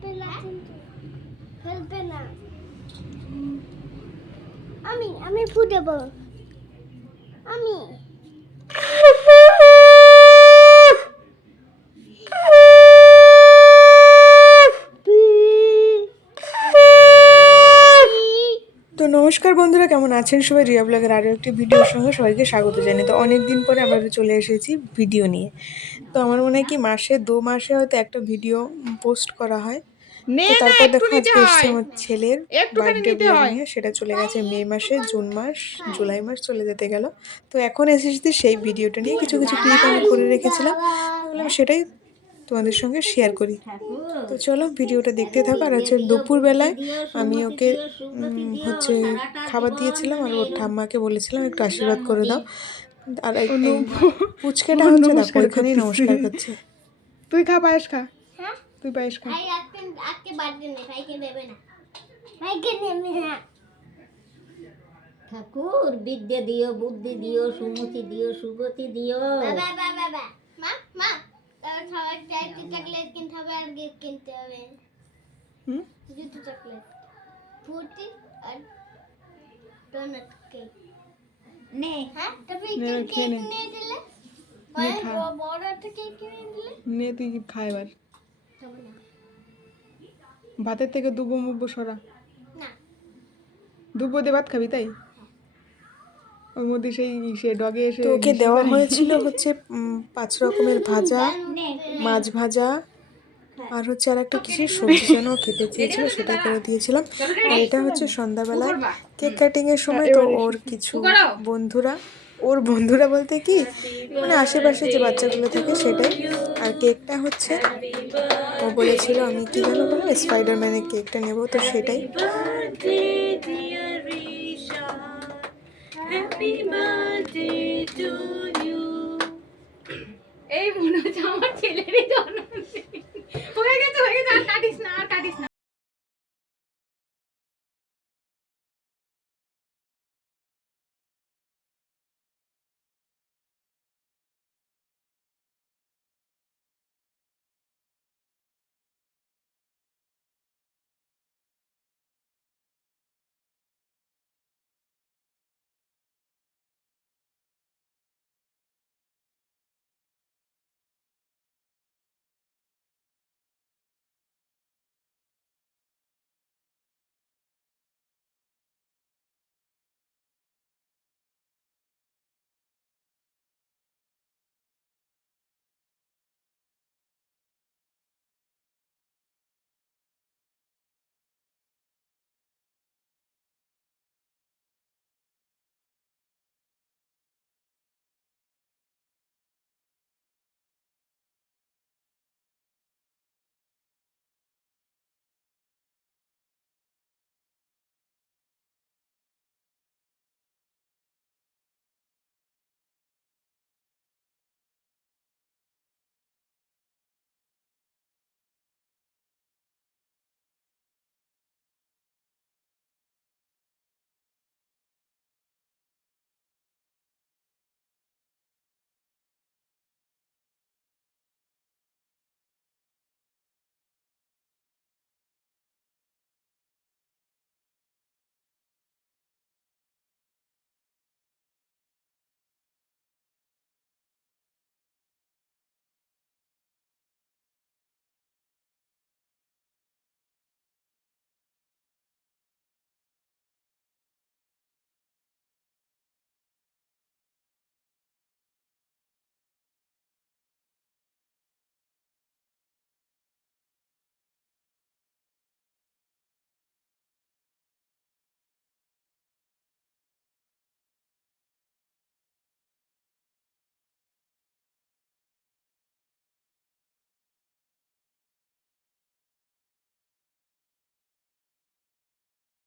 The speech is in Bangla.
ফেলবে না। কিন্তু ফেলবে না। আমি আমি ফুটাবো নমস্কার বন্ধুরা কেমন আছেন সবাই? রিয়া ব্লগের আরও একটি ভিডিওর সঙ্গে সবাইকে স্বাগত জানাই তো অনেক দিন পরে আবার চলে এসেছি ভিডিও নিয়ে। তো আমার মনে হয় কি মাসে দু মাসে হয়তো একটা ভিডিও পোস্ট করা হয়। তারপর দেখো আজকে এসছে আমার ছেলের বার্থডে নিয়ে। সেটা চলে গেছে মে মাসে জুন মাস জুলাই মাস চলে যেতে গেল। তো এখন এসেছি সেই ভিডিওটা নিয়ে। কিছু কিছু ক্লিপ আমি করে রেখেছিলাম। সেটাই তোমাদের সঙ্গে শেয়ার করি। তো চলো ভিডিওটা দেখতে থাকো। আর হচ্ছে দুপুরবেলায় আমি ওকে হচ্ছে খাবার দিয়েছিলাম আর ওর ঠাম্মাকে বলেছিলাম একটু আশীর্বাদ করে দাও। আর পুচকেটা হচ্ছে দেখো ওইখানেই নমস্কার করছে। তুই খা পায়েস খা। হ্যাঁ? তুই পায়েস খা। ঠাকুর বিদ্যা দিও বুদ্ধি দিও সুমতি দিও সুগতি দিও। বাবা বাবা বাবা। মা মা। তারপর সবাইকে একটু চকলেট কিনতে হবে আর কিনতে হবে। হুম? দুটো চকলেট ফুটি আর ডোনাট কেক নে। হ্যাঁ? তারপর নে, একটু খেয়ে কেক নিয়ে দিলে? নে, খা। ব- বড় একটা কেক কিনে দিলে? নে তুই খা এবার? ভাতের থেকে দুবো মুব্বো সরা। না। দুবো দিয়ে ভাত খাবি তাই? ওর মধ্যে সেই সে ডগে এসে তো ওকে দেওয়া হয়েছিল হচ্ছে পাঁচ রকমের ভাজা মাছ ভাজা আর হচ্ছে আর একটা কিসের সবজি যেন খেতে চেয়েছিল সেটা করে দিয়েছিলাম। আর এটা হচ্ছে সন্ধ্যাবেলায় কেক কাটিং এর সময় তো ওর কিছু বন্ধুরা ওর বন্ধুরা বলতে কি মানে আশেপাশে যে বাচ্চাগুলো থাকে সেটাই। আর কেকটা হচ্ছে ও বলেছিল আমি কি জানো বলো স্পাইডারম্যানের কেকটা নেব তো সেটাই। এই মনে